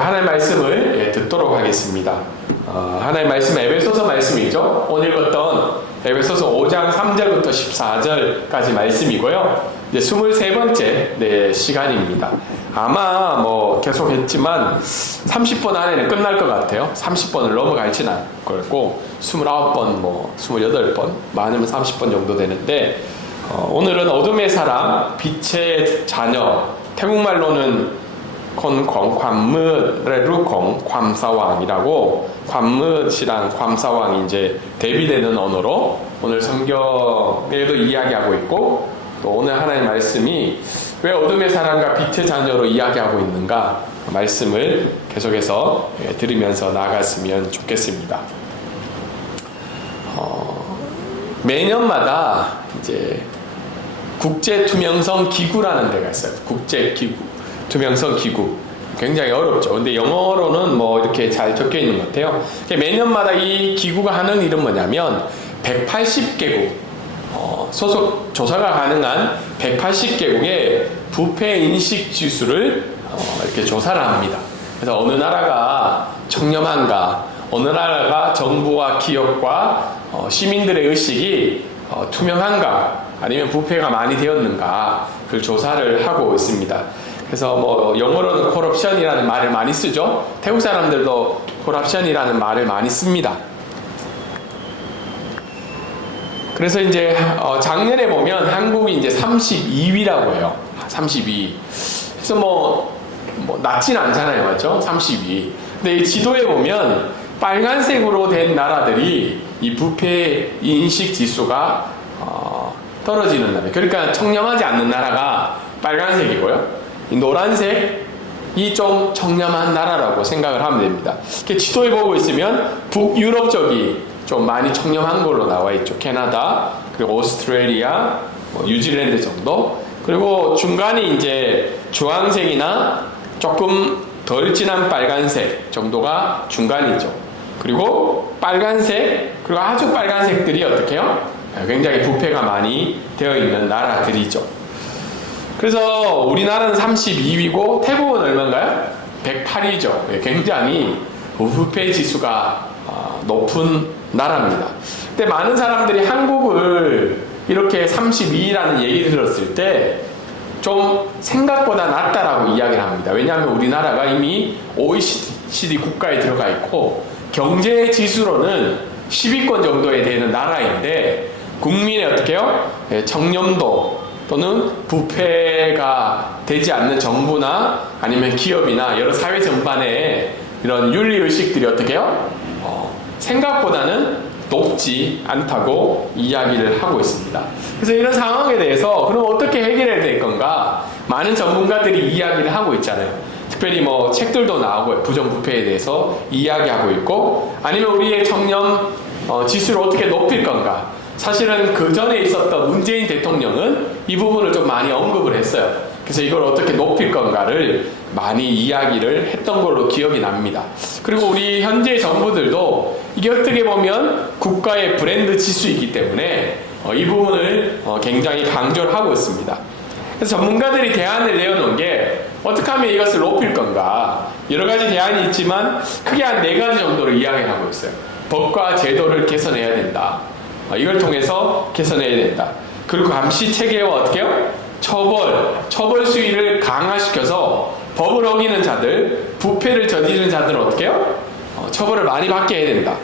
하나님의 말씀을 듣도록 하겠습니다. 하나님의 말씀 에베소서 말씀이죠. 오늘 읽었던 에베소서 5장 3절부터 14절까지 말씀이고요. 이제 23번째 시간입니다. 아마 계속 했지만 30번 안에는 끝날 것 같아요. 30번을 넘어갈지는 않을 거고 29번, 28번, 많으면 30번 정도 되는데 오늘은 어둠의 사람, 빛의 자녀, 태국말로는 관무레루콩 관사왕이라고, 관무시랑 관사왕이 이제 대비되는 언어로 오늘 성경에도 이야기하고 있고, 또 오늘 하나님의 말씀이 왜 어둠의 사람과 빛의 자녀로 이야기하고 있는가 말씀을 계속해서 들으면서 나아갔으면 좋겠습니다. 매년마다 이제 국제투명성 기구라는 데가 있어요. 국제기구, 투명성 기구. 굉장히 어렵죠. 근데 영어로는 이렇게 잘 적혀 있는 것 같아요. 매년마다 이 기구가 하는 일은 뭐냐면 180개국, 소속 조사가 가능한 180개국의 부패 인식 지수를 이렇게 조사를 합니다. 그래서 어느 나라가 청렴한가, 어느 나라가 정부와 기업과 시민들의 의식이 투명한가, 아니면 부패가 많이 되었는가, 그걸 조사를 하고 있습니다. 그래서 영어로는 corruption이라는 말을 많이 쓰죠. 태국 사람들도 corruption이라는 말을 많이 씁니다. 그래서 이제 작년에 보면 한국이 이제 32위라고 해요. 32위. 그래서 낮진 않잖아요, 맞죠? 32위. 근데 이 지도에 보면 빨간색으로 된 나라들이 이 부패 인식 지수가 떨어지는 나라. 그러니까 청렴하지 않는 나라가 빨간색이고요. 이 노란색이 좀 청렴한 나라라고 생각을 하면 됩니다. 이렇게 지도에 보고 있으면 북유럽 쪽이 좀 많이 청렴한 걸로 나와 있죠. 캐나다, 그리고 오스트레일리아, 뉴질랜드 정도. 그리고 중간이 이제 주황색이나 조금 덜 진한 빨간색 정도가 중간이죠. 그리고 빨간색, 그리고 아주 빨간색들이 어떻게 해요? 굉장히 부패가 많이 되어 있는 나라들이죠. 그래서 우리나라는 32위고 태국은 얼마인가요? 108위죠. 굉장히 부패 지수가 높은 나라입니다. 근데 많은 사람들이 한국을 이렇게 32위라는 얘기를 들었을 때 좀 생각보다 낮다라고 이야기를 합니다. 왜냐하면 우리나라가 이미 OECD 국가에 들어가 있고 경제 지수로는 10위권 정도에 되는 나라인데 국민의 어떻게 해요? 청렴도 또는 부패가 되지 않는 정부나 아니면 기업이나 여러 사회 전반에 이런 윤리의식들이 어떻게 해요? 생각보다는 높지 않다고 이야기를 하고 있습니다. 그래서 이런 상황에 대해서 그럼 어떻게 해결해야 될 건가? 많은 전문가들이 이야기를 하고 있잖아요. 특별히 책들도 나오고 부정부패에 대해서 이야기하고 있고, 아니면 우리의 청렴 지수를 어떻게 높일 건가? 사실은 그 전에 있었던 문재인 대통령은 이 부분을 좀 많이 언급을 했어요. 그래서 이걸 어떻게 높일 건가를 많이 이야기를 했던 걸로 기억이 납니다. 그리고 우리 현재 정부들도 이게 어떻게 보면 국가의 브랜드 지수이기 때문에 이 부분을 굉장히 강조를 하고 있습니다. 그래서 전문가들이 대안을 내어놓은 게 어떻게 하면 이것을 높일 건가, 여러 가지 대안이 있지만 크게 한 4가지 정도로 이야기를 하고 있어요. 법과 제도를 개선해야 된다. 이걸 통해서 개선해야 된다. 그리고 감시 체계와 어떻게 해요? 처벌 수위를 강화시켜서 법을 어기는 자들, 부패를 저지르는 자들은 어떻게 해요? 처벌을 많이 받게 해야 된다.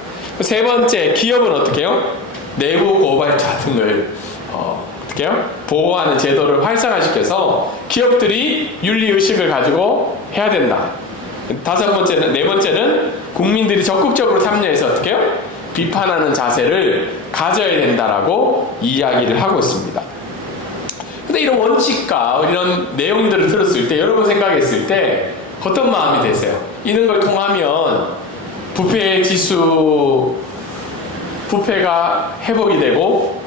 3번째, 기업은 어떻게 해요? 내부 고발자 등을 어떻게 해요? 보호하는 제도를 활성화시켜서 기업들이 윤리의식을 가지고 해야 된다. 5번째는, 4번째는 국민들이 적극적으로 참여해서 어떻게 해요? 비판하는 자세를 가져야 된다라고 이야기를 하고 있습니다. 근데 이런 원칙과 이런 내용들을 들었을 때, 여러분 생각했을 때 어떤 마음이 되세요? 이런 걸 통하면 부패 지수, 부패가 회복이 되고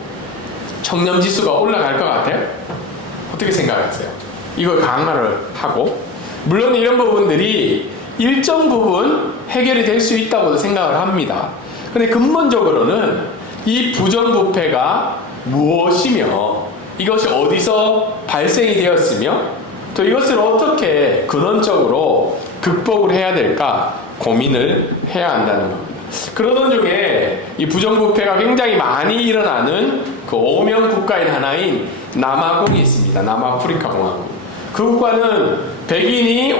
청렴 지수가 올라갈 것 같아요? 어떻게 생각하세요? 이걸 강화를 하고, 물론 이런 부분들이 일정 부분 해결이 될 수 있다고 생각을 합니다. 근데 근본적으로는 이 부정부패가 무엇이며, 이것이 어디서 발생이 되었으며, 또 이것을 어떻게 근원적으로 극복을 해야 될까 고민을 해야 한다는 겁니다. 그러던 중에 이 부정부패가 굉장히 많이 일어나는 그 오명 국가인 하나인 남아공이 있습니다. 남아프리카 공화국. 그 국가는 백인이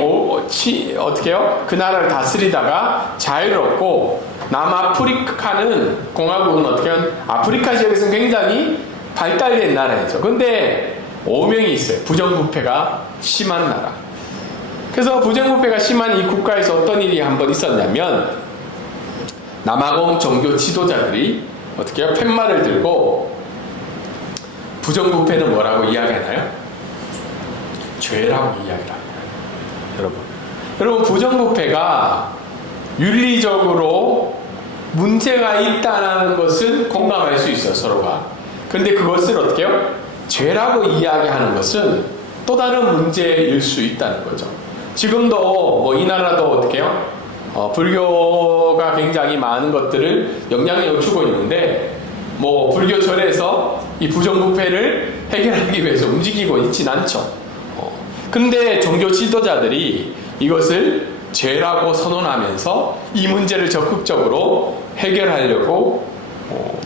어떻게요? 그 나라를 다스리다가 자유를 얻고 남아프리카는 공화국은 어떻게 아프리카 지역에서는 굉장히 발달된 나라이죠. 근데 오명이 있어요. 부정부패가 심한 나라. 그래서 부정부패가 심한 이 국가에서 어떤 일이 한번 있었냐면 남아공 종교 지도자들이 어떻게 해요? 팻말을 들고 부정부패는 뭐라고 이야기하나요? 죄라고 이야기를 합니다. 여러분 부정부패가 윤리적으로 문제가 있다는 것은 공감할 수 있어요, 서로가. 그런데 그것을 어떻게 해요? 죄라고 이야기하는 것은 또 다른 문제일 수 있다는 거죠. 지금도 뭐 이 나라도 어떻게 해요? 불교가 굉장히 많은 것들을 영향력을 주고 있는데 뭐 불교 절에서 이 부정부패를 해결하기 위해서 움직이고 있진 않죠. 근데 종교 지도자들이 이것을 죄라고 선언하면서 이 문제를 적극적으로 해결하려고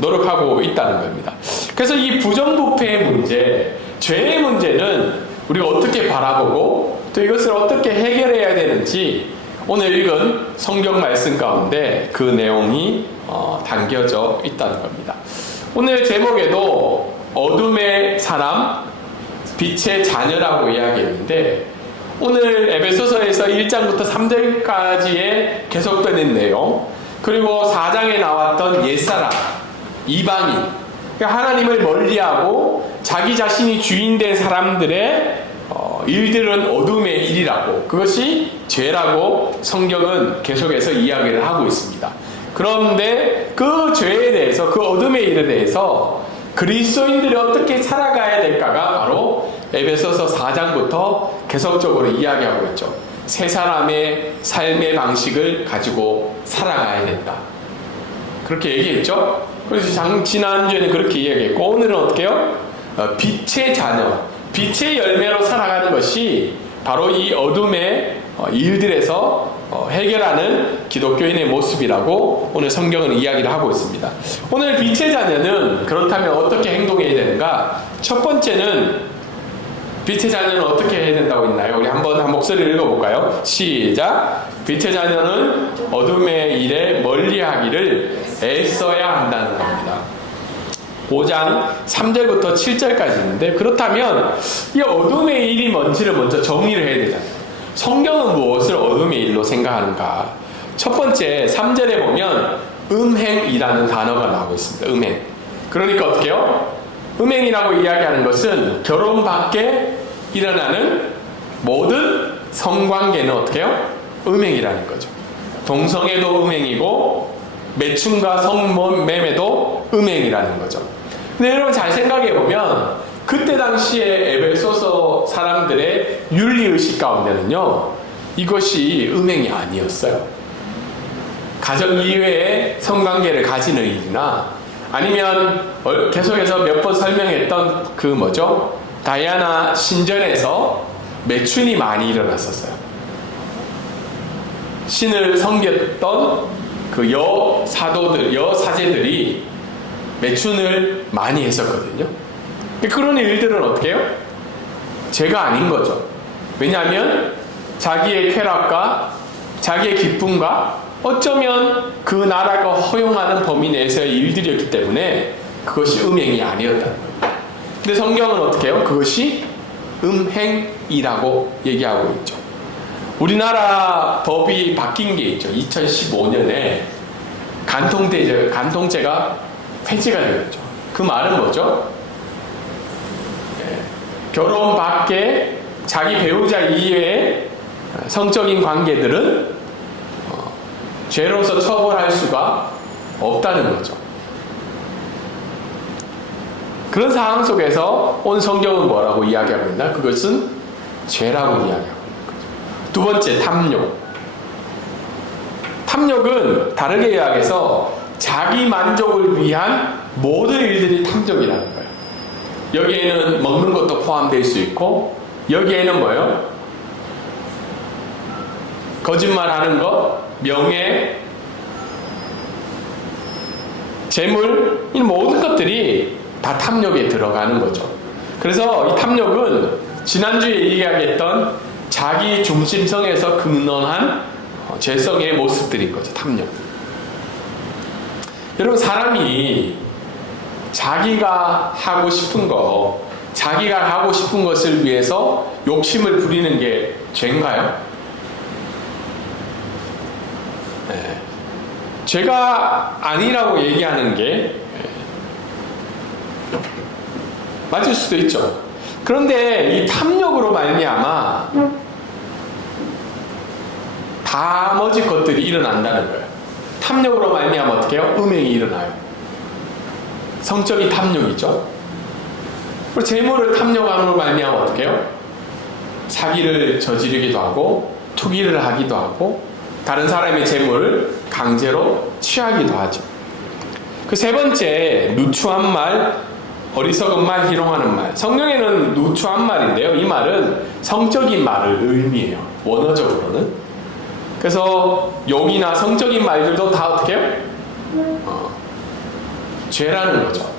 노력하고 있다는 겁니다. 그래서 이 부정부패의 문제, 죄의 문제는 우리가 어떻게 바라보고 또 이것을 어떻게 해결해야 되는지 오늘 읽은 성경 말씀 가운데 그 내용이 담겨져 있다는 겁니다. 오늘 제목에도 어둠의 사람, 빛의 자녀라고 이야기했는데 오늘 에베소서에서 1장부터 3절까지의 계속되는 내용, 그리고 4장에 나왔던 옛사람, 이방인, 그러니까 하나님을 멀리하고 자기 자신이 주인된 사람들의 일들은 어둠의 일이라고, 그것이 죄라고 성경은 계속해서 이야기를 하고 있습니다. 그런데 그 죄에 대해서, 그 어둠의 일에 대해서 그리스도인들이 어떻게 살아가야 될까가 바로 에베소서 4장부터 계속적으로 이야기하고 있죠. 세 사람의 삶의 방식을 가지고 살아가야 된다. 그렇게 얘기했죠. 그래서 지난주에는 그렇게 이야기했고 오늘은 어떻게 해요? 빛의 자녀, 빛의 열매로 살아가는 것이 바로 이 어둠의 일들에서 해결하는 기독교인의 모습이라고 오늘 성경은 이야기를 하고 있습니다. 오늘 빛의 자녀는 그렇다면 어떻게 행동해야 되는가? 첫 번째는 빛의 자녀는 어떻게 해야 된다고 있나요? 우리 한번 한 목소리를 읽어볼까요? 시작! 빛의 자녀는 어둠의 일에 멀리하기를 애써야 한다는 겁니다. 5장 3절부터 7절까지 있는데, 그렇다면 이 어둠의 일이 뭔지를 먼저 정리를 해야 되잖아요. 성경은 무엇을 어둠의 일로 생각하는가? 첫 번째 3절에 보면 음행이라는 단어가 나오고 있습니다. 음행. 그러니까 어떻게 해요? 음행이라고 이야기하는 것은 결혼 밖에 일어나는 모든 성관계는 어떻게 해요? 음행이라는 거죠. 동성애도 음행이고 매춘과 성매매도 음행이라는 거죠. 근데 여러분 잘 생각해 보면 그때 당시에 에베소서 사람들의 윤리의식 가운데는요, 이것이 음행이 아니었어요. 가정 이외에 성관계를 가지는 일이나 아니면 계속해서 몇 번 설명했던 그 뭐죠? 다이아나 신전에서 매춘이 많이 일어났었어요. 신을 섬겼던 그 여사도들, 여사제들이 매춘을 많이 했었거든요. 그런 일들은 어떻게 해요? 죄가 아닌 거죠. 왜냐하면 자기의 쾌락과 자기의 기쁨과 어쩌면 그 나라가 허용하는 범위 내에서의 일들이었기 때문에 그것이 음행이 아니었다는 겁니다. 근데 성경은 어떻게 해요? 그것이 음행이라고 얘기하고 있죠. 우리나라 법이 바뀐 게 있죠. 2015년에 간통죄가 폐지가 되었죠. 그 말은 뭐죠? 결혼 밖에 자기 배우자 이외의 성적인 관계들은 죄로서 처벌할 수가 없다는 거죠. 그런 상황 속에서 온 성경은 뭐라고 이야기하고 있나? 그것은 죄라고 이야기하고 있는 거죠. 두 번째, 탐욕. 탐욕은 다르게 이야기해서 자기 만족을 위한 모든 일들이 탐욕이라는 거예요. 여기에는 먹는 것도 포함될 수 있고, 여기에는 뭐예요? 거짓말하는 것, 명예, 재물, 이 모든 것들이 다 탐욕에 들어가는 거죠. 그래서 이 탐욕은 지난주에 이야기했던 자기 중심성에서 근원한 죄성의 모습들인 거죠. 탐욕. 여러분, 사람이 자기가 하고 싶은 거, 자기가 하고 싶은 것을 위해서 욕심을 부리는 게 죄인가요? 네. 죄가 아니라고 얘기하는 게 맞을 수도 있죠. 그런데 이 탐욕으로 말미암아 나머지 것들이 일어난다는 거예요. 탐욕으로 말미암아 어떻게 해요? 음행이 일어나요. 성적인 탐욕이죠. 그리고 재물을 탐욕함으로 말미암아 어떻게 해요? 사기를 저지르기도 하고 투기를 하기도 하고 다른 사람의 재물을 강제로 취하기도 하죠. 그 세 번째, 누추한 말, 어리석은 말, 희롱하는 말. 성경에는 누추한 말인데요. 이 말은 성적인 말을 의미해요. 원어적으로는. 그래서 욕이나 성적인 말들도 다 어떻게 해요? 죄라는 거죠.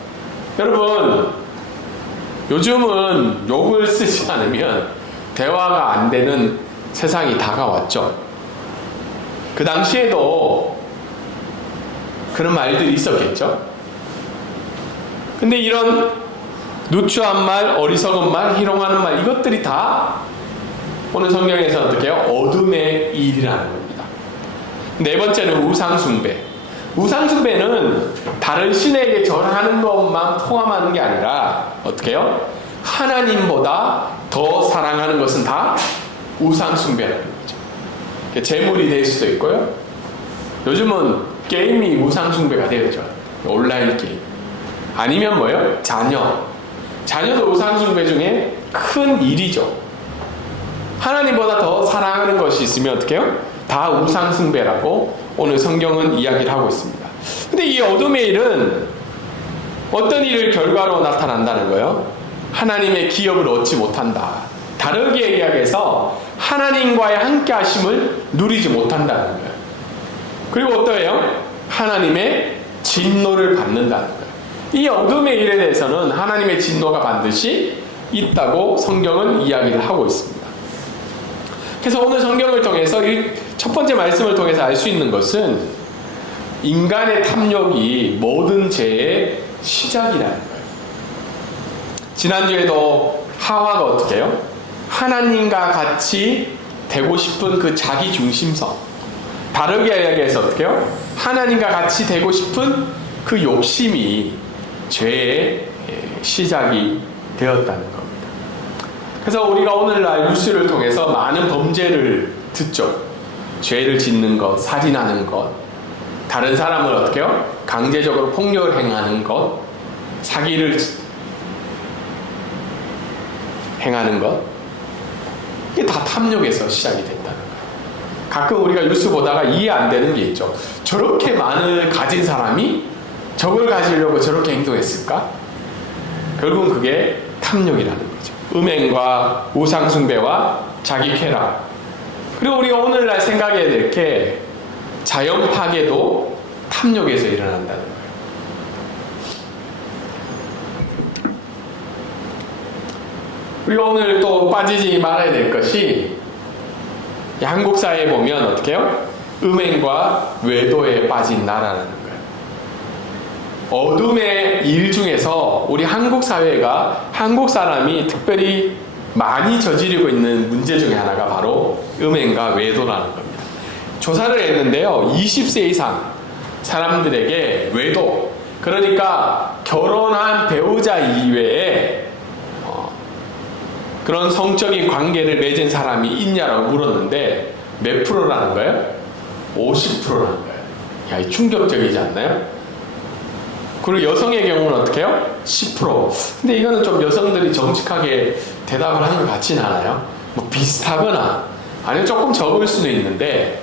여러분, 요즘은 욕을 쓰지 않으면 대화가 안 되는 세상이 다가왔죠. 그 당시에도 그런 말들이 있었겠죠. 근데 이런 누추한 말, 어리석은 말, 희롱하는 말, 이것들이 다 오늘 성경에서 어떻게 해요? 어둠의 일이라는 겁니다. 네 번째는 우상숭배. 우상숭배는 다른 신에게 절하는 것만 포함하는 게 아니라 어떻게 해요? 하나님보다 더 사랑하는 것은 다 우상숭배라는 거죠. 재물이 될 수도 있고요. 요즘은 게임이 우상숭배가 되었죠. 온라인 게임. 아니면 뭐예요? 자녀. 자녀도 우상숭배 중에 큰 일이죠. 하나님보다 더 사랑하는 것이 있으면 어떻게 해요? 다 우상숭배라고 오늘 성경은 이야기를 하고 있습니다. 근데 이 어둠의 일은 어떤 일을 결과로 나타난다는 거예요? 하나님의 기업을 얻지 못한다. 다르게 이야기해서 하나님과의 함께 하심을 누리지 못한다는 거예요. 그리고 어떠해요? 하나님의 진노를 받는다는 거예요. 이 어둠의 일에 대해서는 하나님의 진노가 반드시 있다고 성경은 이야기를 하고 있습니다. 그래서 오늘 성경을 통해서 첫 번째 말씀을 통해서 알 수 있는 것은 인간의 탐욕이 모든 죄의 시작이라는 거예요. 지난주에도 하와가 어떻게 해요? 하나님과 같이 되고 싶은 그 자기 중심성. 다르게 이야기해서 어떻게 해요? 하나님과 같이 되고 싶은 그 욕심이 죄의 시작이 되었다는 겁니다. 그래서 우리가 오늘날 뉴스를 통해서 많은 범죄를 듣죠. 죄를 짓는 것, 살인하는 것, 다른 사람을 어떻게 해요? 강제적으로 폭력을 행하는 것, 사기를 행하는 것, 이게 다 탐욕에서 시작이 된다는 거예요. 가끔 우리가 뉴스 보다가 이해 안 되는 게 있죠. 저렇게 많은 가진 사람이 저걸 가지려고 저렇게 행동했을까? 결국은 그게 탐욕이라는 거죠. 음행과 우상숭배와 자기 쾌락. 그리고 우리가 오늘날 생각해야 될 게 자연 파괴도 탐욕에서 일어난다는 거예요. 우리가 오늘 또 빠지지 말아야 될 것이 한국 사회에 보면 어떻게 해요? 음행과 외도에 빠진 나라라는 거예요. 어둠의 일 중에서 우리 한국 사회가 한국 사람이 특별히 많이 저지르고 있는 문제 중에 하나가 바로 음행과 외도라는 겁니다. 조사를 했는데요. 20세 이상 사람들에게 외도, 그러니까 결혼한 배우자 이외에 그런 성적인 관계를 맺은 사람이 있냐라고 물었는데 몇 프로라는 거예요? 50%라는 거예요. 야, 이 충격적이지 않나요? 그리고 여성의 경우는 어떻게 해요? 10%. 근데 이거는 좀 여성들이 정직하게 대답을 하는 것 같지는 않아요. 뭐 비슷하거나 아니면 조금 적을 수도 있는데,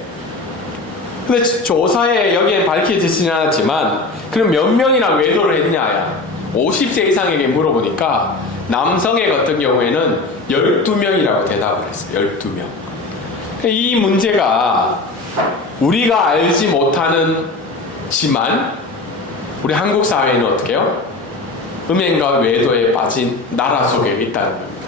근데 조사에 여기에 밝혀지지는 않았지만 그럼 몇 명이나 외도를 했냐야 50세 이상에게 물어보니까 남성의 같은 경우에는 12명이라고 대답을 했어요. 12명. 이 문제가 우리가 알지 못하는지만 우리 한국 사회는 어떻게 해요? 음행과 외도에 빠진 나라 속에 있다는 겁니다.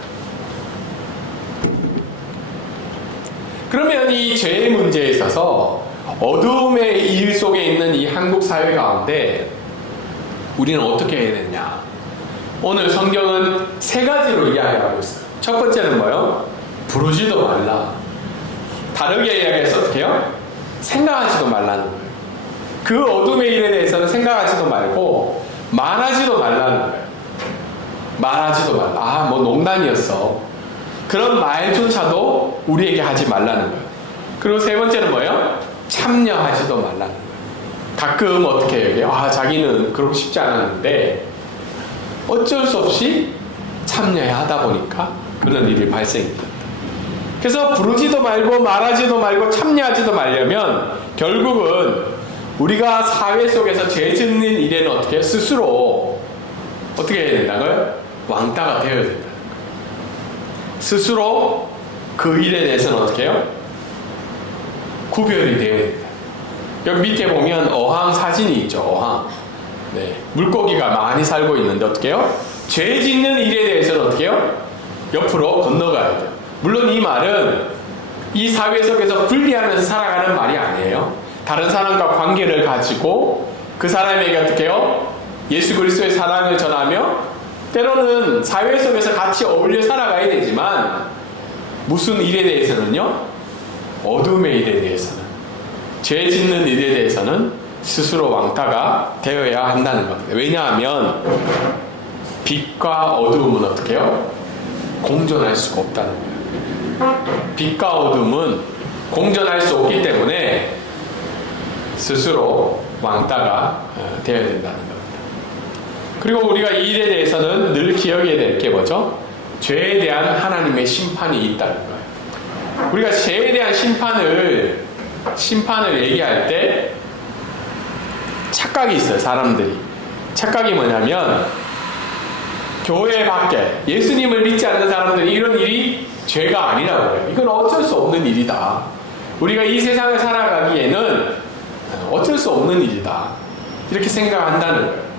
그러면 이 죄의 문제에 있어서 어두움의 일 속에 있는 이 한국 사회 가운데 우리는 어떻게 해야 되느냐? 오늘 성경은 세 가지로 이야기하고 있어요. 첫 번째는 뭐예요? 부르지도 말라. 다르게 이야기해서 어떻게 해요? 생각하지도 말라는 거예요. 그 어둠의 일에 대해서는 생각하지도 말고 말하지도 말라는 거예요. 말하지도 말라. 뭐 농담이었어. 그런 말조차도 우리에게 하지 말라는 거예요. 그리고 세 번째는 뭐예요? 참여하지도 말라는 거예요. 가끔 어떻게 얘기해요? 자기는 그러고 싶지 않았는데 어쩔 수 없이 참여해야 하다 보니까 그런 일이 발생했다. 그래서 부르지도 말고 말하지도 말고 참여하지도 말려면 결국은 우리가 사회 속에서 죄 짓는 일에는 어떻게 스스로 어떻게 해야 된다고요? 왕따가 되어야 된다는 거예요. 스스로 그 일에 대해서는 어떻게 해요? 구별이 되어야 된다. 여기 밑에 보면 어항 사진이 있죠. 어항. 네. 물고기가 많이 살고 있는데 어떻게 해요? 죄 짓는 일에 대해서는 어떻게 해요? 옆으로 건너가야 돼요. 물론 이 말은 이 사회 속에서 분리하면서 살아가는 말이 아니에요. 다른 사람과 관계를 가지고 그 사람에게 어떻게 해요? 예수 그리스도의 사랑을 전하며 때로는 사회 속에서 같이 어울려 살아가야 되지만 무슨 일에 대해서는요? 어둠의 일에 대해서는 죄 짓는 일에 대해서는 스스로 왕따가 되어야 한다는 겁니다. 왜냐하면 빛과 어둠은 어떻게 해요? 공존할 수가 없다는 거예요. 빛과 어둠은 공존할 수 없기 때문에 스스로 왕따가 되어야 된다는 겁니다. 그리고 우리가 이 일에 대해서는 늘 기억해야 될 게 뭐죠? 죄에 대한 하나님의 심판이 있다는 거예요. 우리가 죄에 대한 심판을 얘기할 때 착각이 있어요. 사람들이. 착각이 뭐냐면 교회 밖에 예수님을 믿지 않는 사람들이 이런 일이 죄가 아니라고 해요. 이건 어쩔 수 없는 일이다. 우리가 이 세상을 살아가기에는 어쩔 수 없는 일이다. 이렇게 생각한다는 거예요.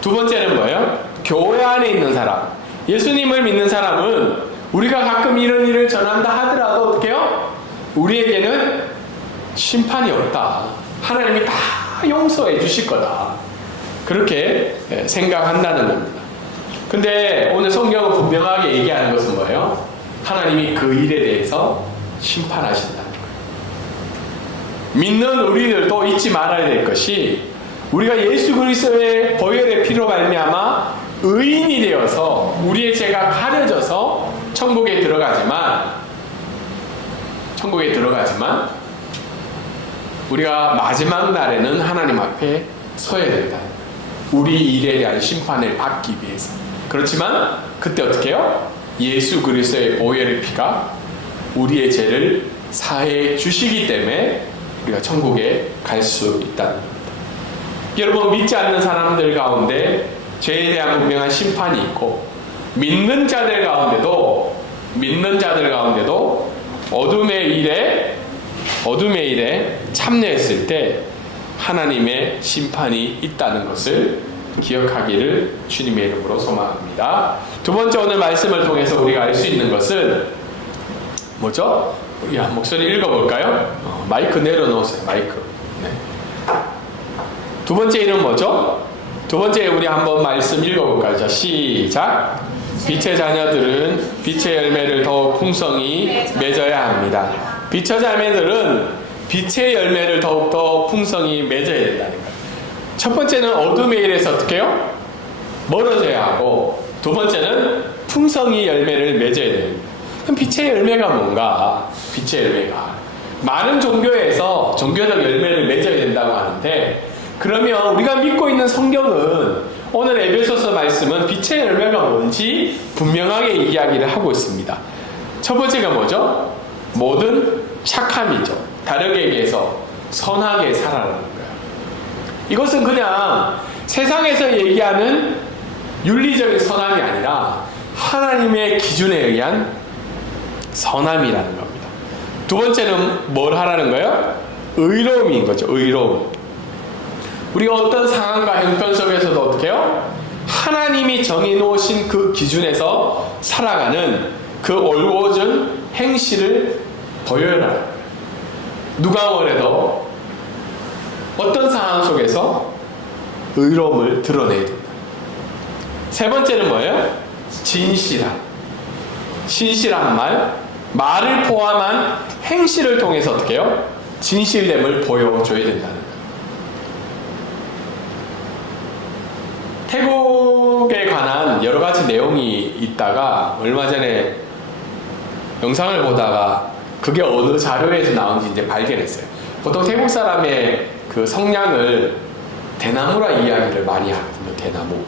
두 번째는 뭐예요? 교회 안에 있는 사람. 예수님을 믿는 사람은 우리가 가끔 이런 일을 전한다 하더라도 어떻게 해요? 우리에게는 심판이 없다. 하나님이 다 용서해 주실 거다. 그렇게 생각한다는 겁니다. 근데 오늘 성경은 분명하게 얘기하는 것은 뭐예요? 하나님이 그 일에 대해서 심판하신다는 거예요. 믿는 우리들도 잊지 말아야 될 것이 우리가 예수 그리스도의 보혈의 피로 말미암아 의인이 되어서 우리의 죄가 가려져서 천국에 들어가지만 우리가 마지막 날에는 하나님 앞에 서야 된다. 우리 일에 대한 심판을 받기 위해서. 그렇지만 그때 어떻게 해요? 예수 그리스도의 보혈의 피가 우리의 죄를 사해 주시기 때문에 우리가 천국에 갈 수 있다는 겁니다. 여러분, 믿지 않는 사람들 가운데 죄에 대한 분명한 심판이 있고 믿는 자들 가운데도 어둠의 일에 참여했을 때 하나님의 심판이 있다는 것을 기억하기를 주님의 이름으로 소망합니다. 두 번째, 오늘 말씀을 통해서 우리가 알 수 있는 것은 뭐죠? 우리 한 목소리 읽어볼까요? 마이크 내려놓으세요. 마이크. 네. 두 번째 일은 뭐죠? 두 번째 우리 한번 말씀 읽어볼까요? 자, 시작. 빛의 자녀들은 빛의 열매를 더욱 풍성히 맺어야 합니다. 빛의 자매들은 빛의 열매를 더욱더 풍성히 맺어야 된다는 거예요. 첫 번째는 어둠의 일에서 어떻게 해요? 멀어져야 하고, 두 번째는 풍성히 열매를 맺어야 됩니다. 그럼 빛의 열매가 뭔가? 빛의 열매가 많은 종교에서 종교적 열매를 맺어야 된다고 하는데, 그러면 우리가 믿고 있는 성경은 오늘 에베소서 말씀은 빛의 열매가 뭔지 분명하게 이야기를 하고 있습니다. 첫 번째가 뭐죠? 모든 착함이죠. 다르게 얘기해서 선하게 살아라는 거예요. 이것은 그냥 세상에서 얘기하는 윤리적인 선함이 아니라 하나님의 기준에 의한 선함이라는 겁니다. 두 번째는 뭘 하라는 거예요? 의로움인 거죠. 의로움. 우리가 어떤 상황과 형편 속에서도 어떻게 해요? 하나님이 정해놓으신 그 기준에서 살아가는 그 올곧은 행실을 보여라. 누가 뭐래도 어떤 상황 속에서 의로움을 드러내야 된다. 세 번째는 뭐예요? 진실함. 신실한 말, 말을 포함한 행실을 통해서 어떻게 해요? 진실됨을 보여줘야 된다는 거예요. 태국에 관한 여러 가지 내용이 있다가 얼마 전에 영상을 보다가 그게 어느 자료에서 나온지 이제 발견했어요. 보통 태국 사람의 그 성향을 대나무라 이야기를 많이 하거든요. 대나무.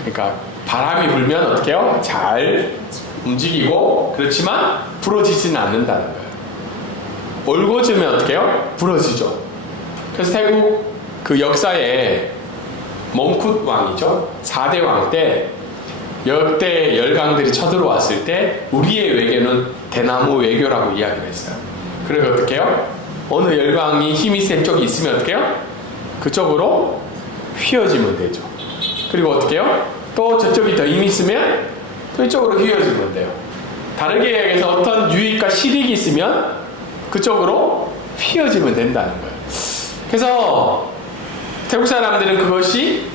그러니까 바람이 불면 어떻게 해요? 잘 움직이고 그렇지만 부러지지는 않는다는 거예요. 올곧으면 어떻게 해요? 부러지죠. 그래서 태국 그 역사에 몽쿠 왕이죠. 4대 왕 때 역대 열강들이 쳐들어왔을 때 우리의 외교는 대나무 외교라고 이야기를 했어요. 그래서 어떻게 해요? 어느 열강이 힘이 센 쪽이 있으면 어떻게 해요? 그쪽으로 휘어지면 되죠. 그리고 어떻게 해요? 또 저쪽이 더 힘이 있으면 또 이쪽으로 휘어지면 돼요. 다르게 얘기해서 어떤 유익과 실익이 있으면 그쪽으로 휘어지면 된다는 거예요. 그래서 태국 사람들은 그것이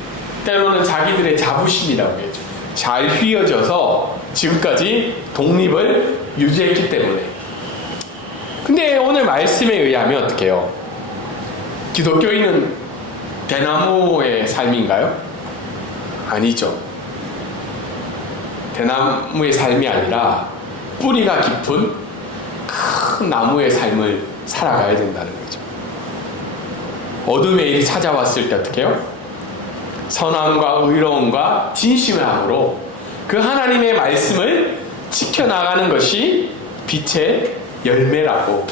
때로는 자기들의 자부심이라고 했죠. 잘 휘어져서 지금까지 독립을 유지했기 때문에. 근데 오늘 말씀에 의하면 어떻게 해요? 기독교인은 대나무의 삶인가요? 아니죠. 대나무의 삶이 아니라 뿌리가 깊은 큰 나무의 삶을 살아가야 된다는 거죠. 어둠의 일이 찾아왔을 때 어떻게 해요? 선함과 의로움과 진실함으로 그 하나님의 말씀을 지켜나가는 것이 빛의 열매라고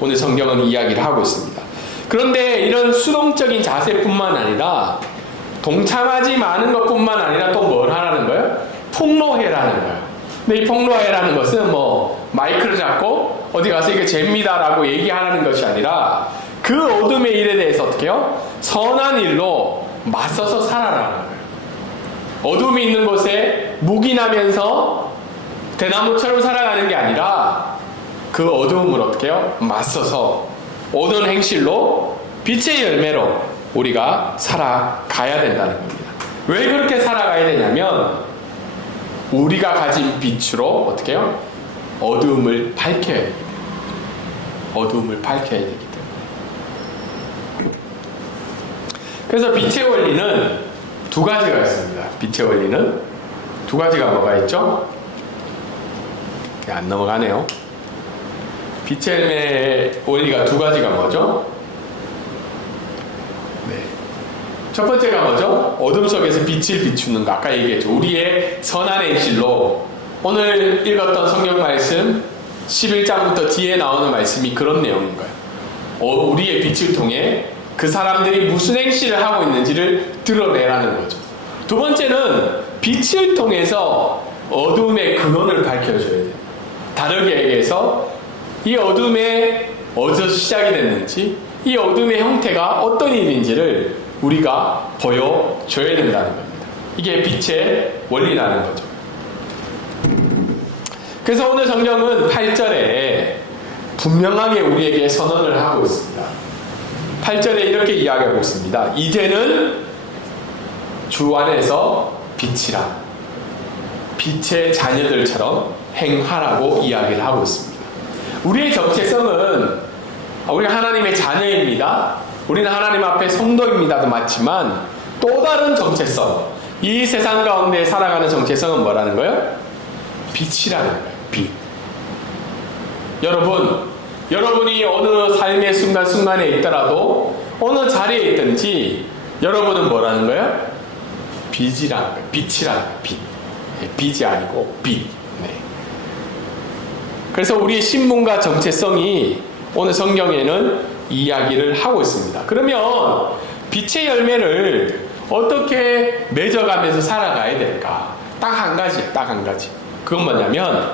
오늘 성경은 이야기를 하고 있습니다. 그런데 이런 수동적인 자세뿐만 아니라 동참하지 마는 것뿐만 아니라 또 뭘 하라는 거예요? 폭로해라는 거예요. 근데 이 폭로해라는 것은 뭐 마이크를 잡고 어디 가서 이게 죄입니다라고 얘기하라는 것이 아니라 그 어둠의 일에 대해서 어떻게 해요? 선한 일로 맞서서 살아라는 거예요. 어둠이 있는 곳에 묵인하면서 대나무처럼 살아가는 게 아니라 그 어두움을 어떻게 해요? 맞서서 옳은 행실로 빛의 열매로 우리가 살아가야 된다는 겁니다. 왜 그렇게 살아가야 되냐면 우리가 가진 빛으로 어떻게 해요? 어두움을 밝혀야 되기 때문에. 어두움을 밝혀야 되기 때문에. 그래서 빛의 원리는 두 가지가 있습니다. 빛의 원리는 두 가지가 뭐가 있죠? 안 넘어가네요. 빛의 원리가 두 가지가 뭐죠? 네. 첫 번째가 뭐죠? 어둠 속에서 빛을 비추는 거. 아까 얘기했죠. 우리의 선한 행실로 오늘 읽었던 성경 말씀 11장부터 뒤에 나오는 말씀이 그런 내용인 거예요. 우리의 빛을 통해 그 사람들이 무슨 행실을 하고 있는지를 드러내라는 거죠. 두 번째는 빛을 통해서 어둠의 근원을 밝혀줘야 돼요. 다르게 얘기해서 이 어둠의 어디서 시작이 됐는지, 이 어둠의 형태가 어떤 일인지를 우리가 보여줘야 된다는 겁니다. 이게 빛의 원리라는 거죠. 그래서 오늘 성경은 8절에 분명하게 우리에게 선언을 하고 있습니다. 8절에 이렇게 이야기하고 있습니다. 이제는 주 안에서 빛이라 빛의 자녀들처럼 행하라고 이야기를 하고 있습니다. 우리의 정체성은 우리가 하나님의 자녀입니다. 우리는 하나님 앞에 성도입니다도 맞지만 또 다른 정체성, 이 세상 가운데 살아가는 정체성은 뭐라는 거예요? 빛이라는 거예요. 빛. 여러분이 어느 삶의 순간순간에 있더라도 어느 자리에 있든지 여러분은 뭐라는 거예요? 빛이라는 거예요. 빛이라는 거예요. 빛. 빛이 아니고 빛. 네. 그래서 우리의 신분과 정체성이 오늘 성경에는 이야기를 하고 있습니다. 그러면 빛의 열매를 어떻게 맺어가면서 살아가야 될까? 딱 한 가지. 그건 뭐냐면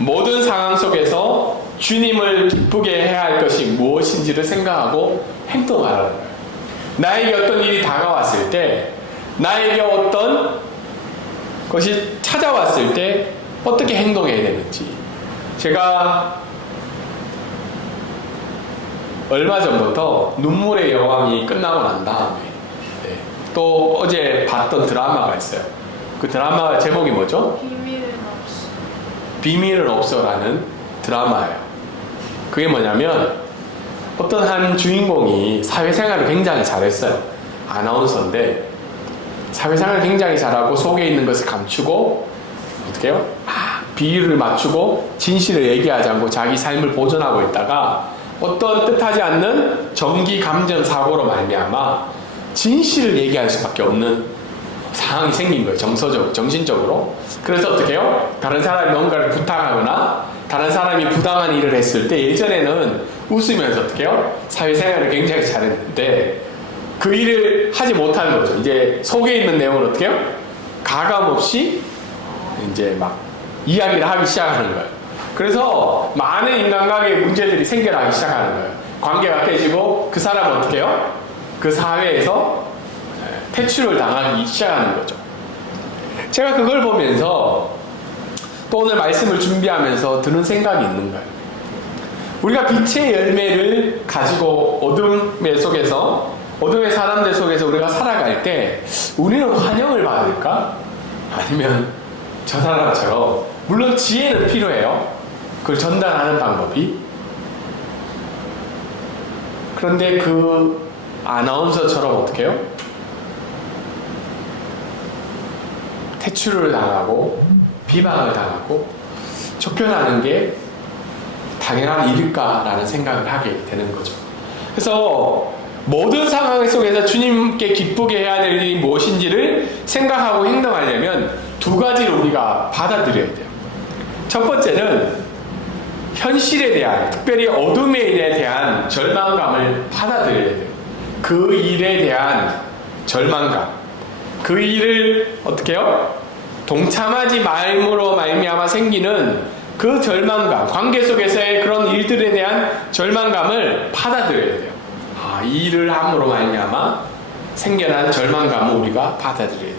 모든 상황 속에서 주님을 기쁘게 해야 할 것이 무엇인지를 생각하고 행동하라는 거예요. 나에게 어떤 일이 다가왔을 때, 나에게 어떤 것이 찾아왔을 때 어떻게 행동해야 되는지. 제가 얼마 전부터 눈물의 여왕이 끝나고 난 다음에 또 어제 봤던 드라마가 있어요. 그 드라마 제목이 뭐죠? 비밀은 없어. 비밀은 없어라는 드라마예요. 그게 뭐냐면 어떤 한 주인공이 사회생활을 굉장히 잘했어요. 아나운서인데 사회생활을 굉장히 잘하고 속에 있는 것을 감추고 어떻게 해요? 비율을 맞추고 진실을 얘기하지 않고 자기 삶을 보존하고 있다가 어떤 뜻하지 않는 정기 감정 사고로 말미암아 진실을 얘기할 수밖에 없는 상황이 생긴 거예요. 정신적으로. 그래서 어떻게 해요? 다른 사람이 뭔가를 부탁하거나 다른 사람이 부당한 일을 했을 때 예전에는 웃으면서 어떻게 해요? 사회생활을 굉장히 잘했는데 그 일을 하지 못하는 거죠. 이제 속에 있는 내용을 어떻게 해요? 가감 없이 이제 막 이야기를 하기 시작하는 거예요. 그래서 많은 인간관계의 문제들이 생겨나기 시작하는 거예요. 관계가 깨지고 그 사람은 어떻게 해요? 그 사회에서 퇴출을 당하기 시작하는 거죠. 제가 그걸 보면서 또 오늘 말씀을 준비하면서 드는 생각이 있는 거예요. 우리가 빛의 열매를 가지고 어둠의 사람들 속에서 우리가 살아갈 때 우리는 환영을 받을까? 아니면 저 사람처럼 물론 지혜는 필요해요. 그걸 전달하는 방법이. 그런데 그 아나운서처럼 어떻게 해요? 퇴출을 당하고 비방을 당하고 쫓겨나는 게 당연한 일일까라는 생각을 하게 되는 거죠. 그래서 모든 상황 속에서 주님께 기쁘게 해야 될 일이 무엇인지를 생각하고 행동하려면 두 가지를 우리가 받아들여야 돼요. 첫 번째는 현실에 대한, 특별히 어둠의 일에 대한 절망감을 받아들여야 돼요. 그 일에 대한 절망감, 그 일을 어떻게 해요? 동참하지 말므로 말미암아 생기는 그 절망감, 관계 속에서의 그런 일들에 대한 절망감을 받아들여야 돼요. 이 일을 함으로 말미암아 생겨난 절망감을 우리가 받아들여야 돼요.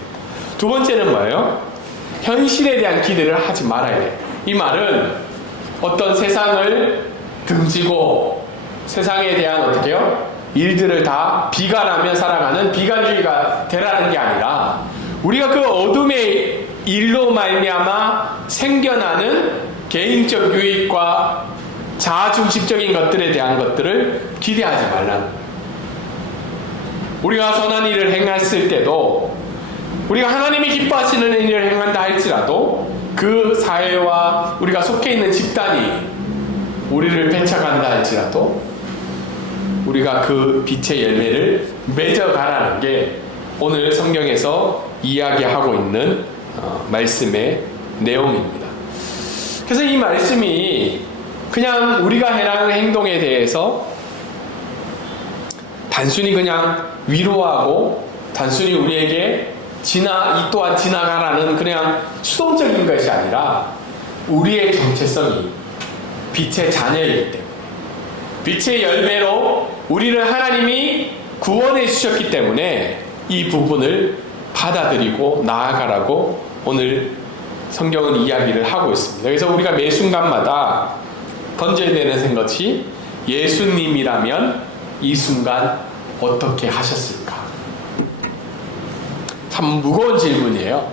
두 번째는 뭐예요? 현실에 대한 기대를 하지 말아야 돼요. 이 말은 어떤 세상을 등지고 세상에 대한 어떻게 해요? 일들을 다 비관하며 살아가는 비관주의가 되라는 게 아니라 우리가 그 어둠의 일로 말미암아 생겨나는 개인적 유익과 자아중심적인 것들에 대한 것들을 기대하지 말라는 거예요. 우리가 선한 일을 행했을 때도 우리가 하나님이 기뻐하시는 일을 행한다 할지라도 그 사회와 우리가 속해 있는 집단이 우리를 배척한다 할지라도 우리가 그 빛의 열매를 맺어가라는 게 오늘 성경에서 이야기하고 있는 말씀의 내용입니다. 그래서 이 말씀이 그냥 우리가 해라는 행동에 대해서 단순히 그냥 위로하고 단순히 우리에게 이 또한 지나가라는 그냥 수동적인 것이 아니라 우리의 정체성이 빛의 자녀이기 때문에 빛의 열매로 우리를 하나님이 구원해 주셨기 때문에 이 부분을 받아들이고 나아가라고 오늘 성경은 이야기를 하고 있습니다. 그래서 우리가 매 순간마다 던져야 되는 것이 예수님이라면 이 순간 어떻게 하셨을까? 참 무거운 질문이에요.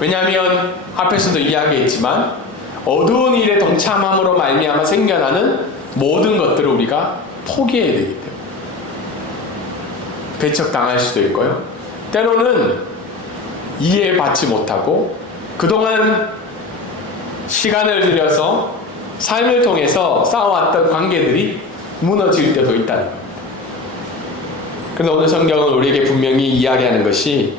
왜냐하면 앞에서도 이야기했지만 어두운 일에 동참함으로 말미암아 생겨나는 모든 것들을 우리가 포기해야 되기 때문에 배척당할 수도 있고요. 때로는 이해받지 못하고 그동안 시간을 들여서 삶을 통해서 쌓아왔던 관계들이 무너질 때도 있다는 겁니다. 그런데 오늘 성경은 우리에게 분명히 이야기하는 것이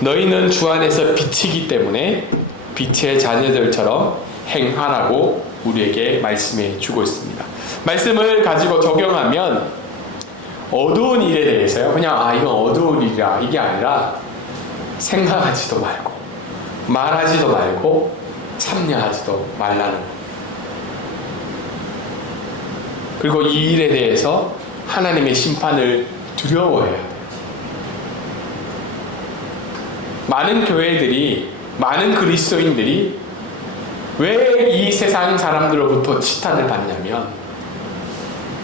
너희는 주 안에서 빛이기 때문에 빛의 자녀들처럼 행하라고 우리에게 말씀해 주고 있습니다. 말씀을 가지고 적용하면 어두운 일에 대해서요, 그냥 이건 어두운 일이라 이게 아니라 생각하지도 말고 말하지도 말고 참여하지도 말라는 것. 그리고 이 일에 대해서 하나님의 심판을 두려워해야 돼요. 많은 교회들이, 많은 그리스도인들이 왜 이 세상 사람들로부터 치탄을 받냐면,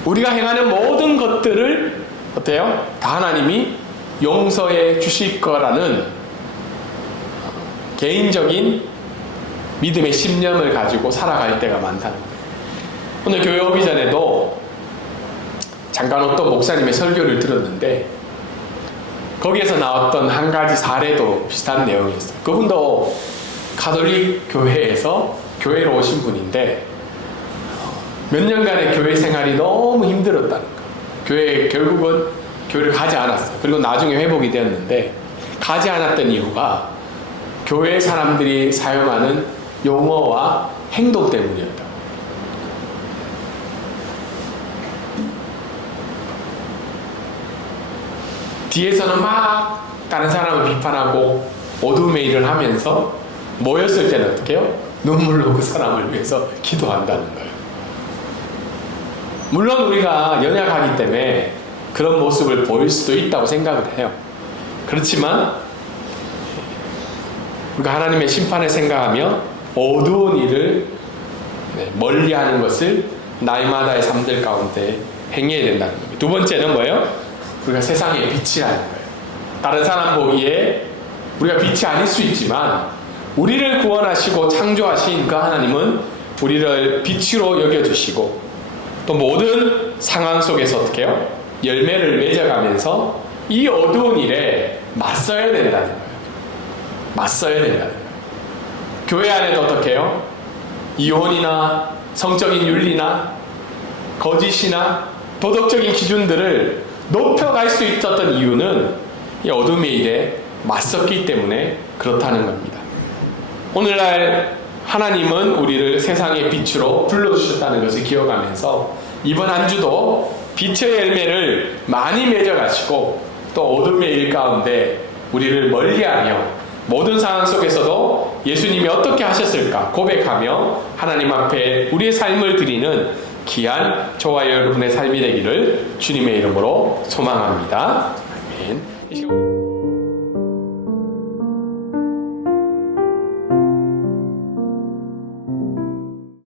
우리가 행하는 모든 것들을 어때요? 다 하나님이 용서해 주실 거라는 개인적인 믿음의 신념을 가지고 살아갈 때가 많다는 거예요. 오늘 교회 오기 전에도 잠깐 어떤 목사님의 설교를 들었는데, 거기에서 나왔던 한 가지 사례도 비슷한 내용이었어요. 그분도 가톨릭 교회에서 교회로 오신 분인데, 몇 년간의 교회 생활이 너무 힘들었다는 거예요. 결국은 교회를 가지 않았어요. 그리고 나중에 회복이 되었는데, 가지 않았던 이유가 교회 사람들이 사용하는 용어와 행동 때문이었다. 뒤에서는 막 다른 사람을 비판하고 어둠의 일을 하면서 모였을 때는 어떻게 해요? 눈물로 그 사람을 위해서 기도한다는 거예요. 물론 우리가 연약하기 때문에 그런 모습을 보일 수도 있다고 생각을 해요. 그렇지만 우리가 하나님의 심판을 생각하며 어두운 일을 멀리하는 것을 날마다의 삶들 가운데 행해야 된다는 겁니다. 두 번째는 뭐예요? 우리가 세상의 빛이라는 거예요. 다른 사람 보기에 우리가 빛이 아닐 수 있지만, 우리를 구원하시고 창조하신 그 하나님은 우리를 빛으로 여겨주시고, 또 모든 상황 속에서 어떻게 해요? 열매를 맺어가면서 이 어두운 일에 맞서야 된다는 거예요. 맞서야 된다는 거예요. 교회 안에도 어떻게 해요? 이혼이나 성적인 윤리나 거짓이나 도덕적인 기준들을 높여갈 수 있었던 이유는 이 어둠의 일에 맞섰기 때문에 그렇다는 겁니다. 오늘날 하나님은 우리를 세상의 빛으로 불러주셨다는 것을 기억하면서 이번 한 주도 빛의 열매를 많이 맺어가시고, 또 어둠의 일 가운데 우리를 멀리하며 모든 상황 속에서도 예수님이 어떻게 하셨을까 고백하며 하나님 앞에 우리의 삶을 드리는 귀한 저와 여러분의 삶이 되기를 주님의 이름으로 소망합니다. 아멘.